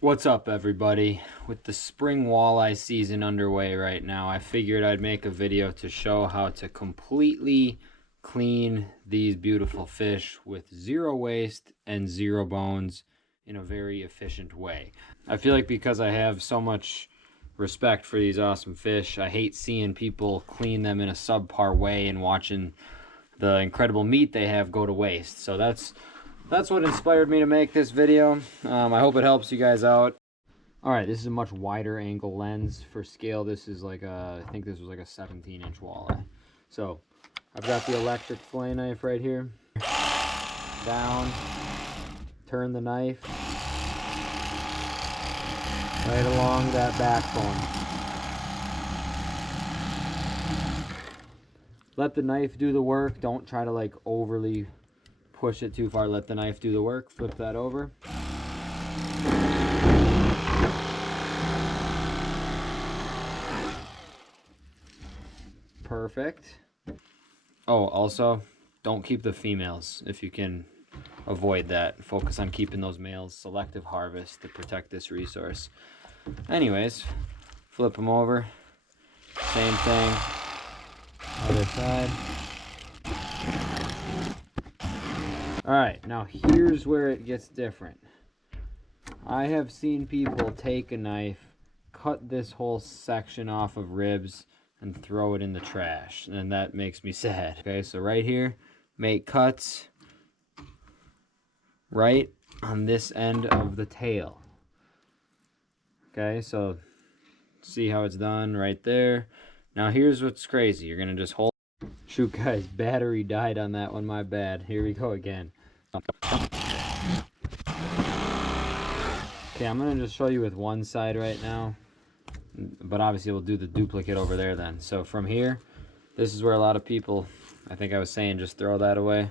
What's up, everybody? With the spring walleye season underway right now, I figured I'd make a video to show how to completely clean these beautiful fish with zero waste and zero bones in a very efficient way. I feel like because I have so much respect for these awesome fish, I hate seeing people clean them in a subpar way and watching the incredible meat they have go to waste. So that's what inspired me to make this video. I hope it helps you guys out. All right, this is a much wider angle lens. For scale, this is like I think this was like a 17-inch walleye. So I've got the electric fillet knife right here. Down, turn the knife right along that backbone. Let the knife do the work. Don't try to like overly push it too far. Let the knife do the work. Flip that over. Perfect. Oh, also, don't keep the females if you can avoid that. Focus on keeping those males. Selective harvest to protect this resource. Anyways, flip them over. Same thing. Other side. Alright, now here's where it gets different. I have seen people take a knife, cut this whole section off of ribs, and throw it in the trash, and that makes me sad. Okay, so right here, make cuts right on this end of the tail. Okay, so see how it's done right there. Now here's what's crazy. You're gonna just hold. Shoot, guys, battery died on that one, my bad. Here we go again. Okay, I'm gonna just show you with one side right now, but obviously we'll do the duplicate over there then. So from here, this is where a lot of people, I think I was saying, just throw that away.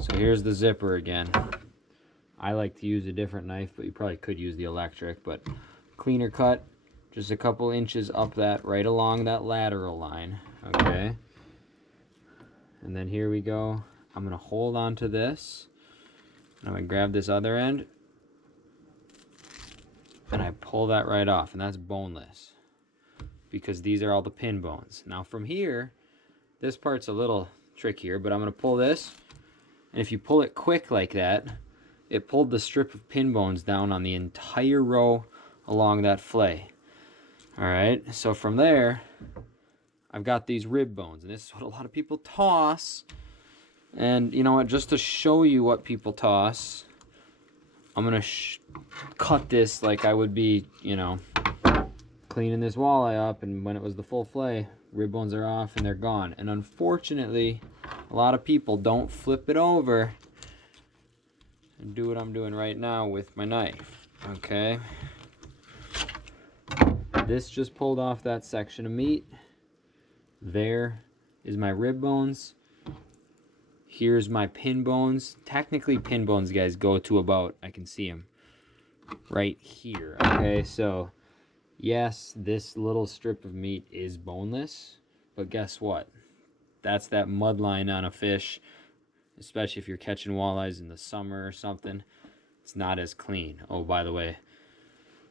So here's the zipper again. I like to use a different knife, but you probably could use the electric, but cleaner cut, just a couple inches up that, right along that lateral line, okay? And then here we go. I'm gonna hold on to this. I'm gonna grab this other end, and I pull that right off, and that's boneless because these are all the pin bones. Now from here, this part's a little trickier, but I'm gonna pull this, and if you pull it quick like that, it pulled the strip of pin bones down on the entire row along that fillet. All right, so from there, I've got these rib bones, and this is what a lot of people toss. And you know what, just to show you what people toss, I'm gonna cut this like I would be, you know, cleaning this walleye up, and when it was the full fillet, rib bones are off and they're gone. And unfortunately, a lot of people don't flip it over and do what I'm doing right now with my knife, okay? This just pulled off that section of meat. There is my rib bones. Here's my pin bones. Technically, pin bones, guys, go to about, I can see them right here. Okay, so yes, this little strip of meat is boneless, but guess what? That's that mud line on a fish, especially if you're catching walleyes in the summer or something. It's not as clean. Oh, by the way,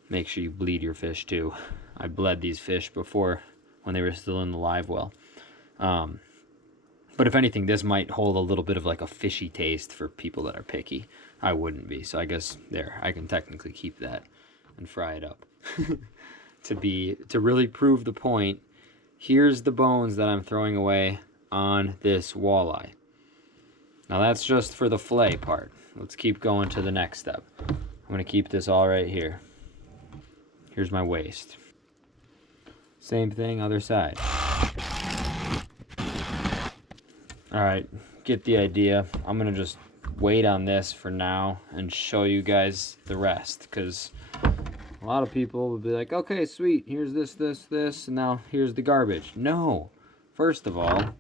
make sure you bleed your fish too. I bled these fish before when they were still in the live well. But if anything, this might hold a little bit of like a fishy taste for people that are picky. I wouldn't be, so I guess there, I can technically keep that and fry it up. To really prove the point, here's the bones that I'm throwing away on this walleye. Now that's just for the fillet part. Let's keep going to the next step. I'm gonna keep this all right here. Here's my waist. Same thing, other side. All right, get the idea. I'm gonna just wait on this for now and show you guys the rest, because a lot of people will be like, okay, sweet, here's this, and now here's the garbage. No, first of all,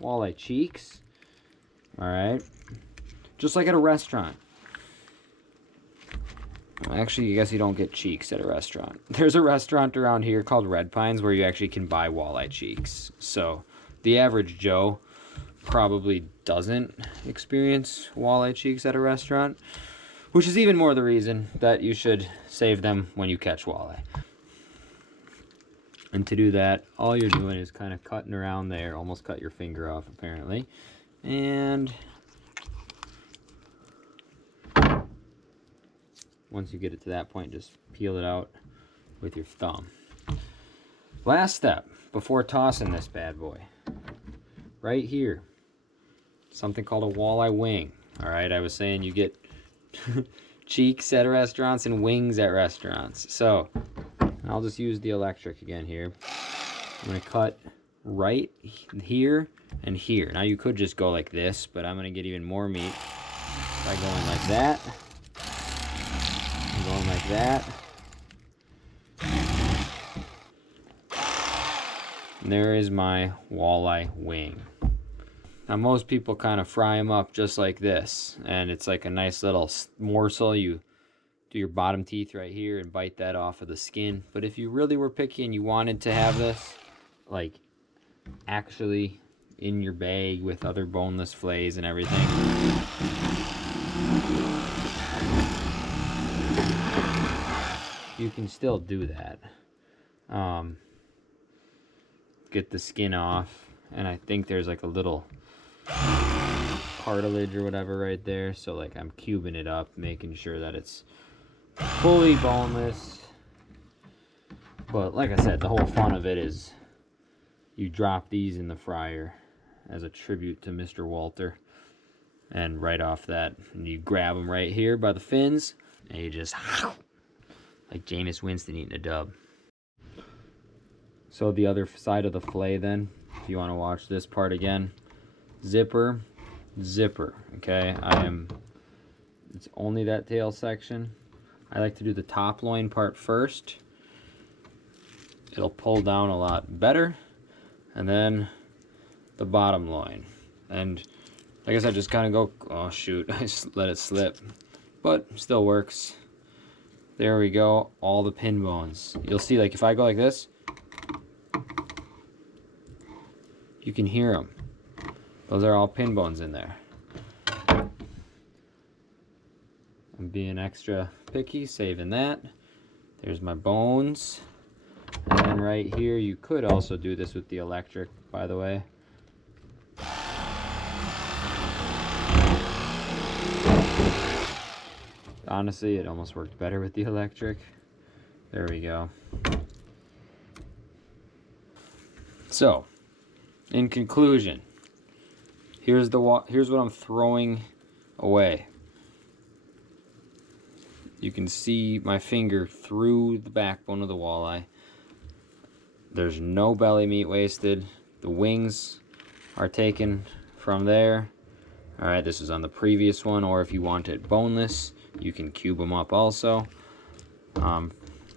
walleye cheeks, all right? Just like at a restaurant. Actually, I guess you don't get cheeks at a restaurant. There's a restaurant around here called Red Pines where you actually can buy walleye cheeks. So the average Joe probably doesn't experience walleye cheeks at a restaurant. which is even more the reason that you should save them when you catch walleye. And to do that, all you're doing is kind of cutting around there. Almost cut your finger off, apparently. And once you get it to that point, just peel it out with your thumb. Last step before tossing this bad boy, right here, something called a walleye wing. All right, I was saying you get cheeks at restaurants and wings at restaurants. So I'll just use the electric again here. I'm gonna cut right here and here. Now you could just go like this, but I'm gonna get even more meat by going like that. I'm going like that. And there is my walleye wing. Now most people kind of fry them up just like this, and it's like a nice little morsel. You do your bottom teeth right here and bite that off of the skin. But if you really were picky and you wanted to have this like actually in your bag with other boneless fillets and everything, you can still do that. Get the skin off, and I think there's like a little cartilage or whatever right there, so like I'm cubing it up, making sure that it's fully boneless. But like I said, the whole fun of it is you drop these in the fryer as a tribute to Mr. Walter, and right off that, and you grab them right here by the fins, and you just like Jameis Winston eating a dub. So the other side of the fillet then, if you want to watch this part again, zipper, okay? It's only that tail section. I like to do the top loin part first. It'll pull down a lot better. And then the bottom loin. And I guess I just kind of go, oh shoot, I just let it slip. But still works. There we go, all the pin bones. You'll see, like if I go like this, you can hear them. Those are all pin bones in there. I'm being extra picky, saving that. There's my bones. And then right here, you could also do this with the electric, by the way. Honestly, it almost worked better with the electric. There we go. So, in conclusion, here's what I'm throwing away. You can see my finger through the backbone of the walleye. There's no belly meat wasted. The wings are taken from there. All right, this is on the previous one, or if you want it boneless, you can cube them up also.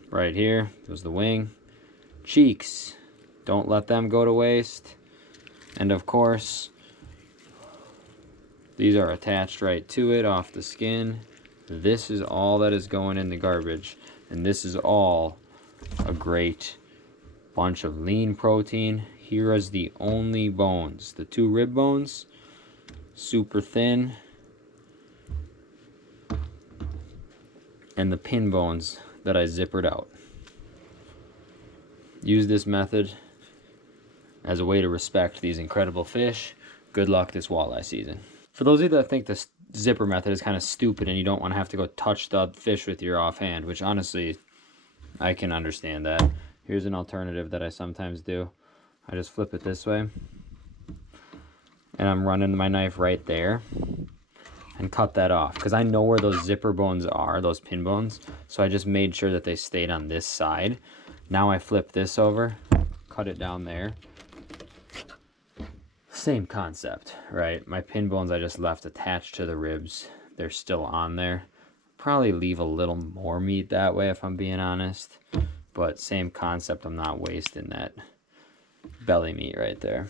Right here goes the wing. Cheeks, don't let them go to waste. And of course, these are attached right to it off the skin. This is all that is going in the garbage. And this is all a great bunch of lean protein. Here is the only bones. The two rib bones, super thin. And the pin bones that I zippered out. Use this method as a way to respect these incredible fish. Good luck this walleye season. For those of you that think the zipper method is kind of stupid and you don't want to have to go touch the fish with your offhand, which honestly, I can understand that. Here's an alternative that I sometimes do. I just flip it this way, and I'm running my knife right there and cut that off, because I know where those zipper bones are, those pin bones, so I just made sure that they stayed on this side. Now I flip this over, cut it down there. Same concept, right? My pin bones I just left attached to the ribs. They're still on there. Probably leave a little more meat that way if I'm being honest, but same concept. I'm not wasting that belly meat right there.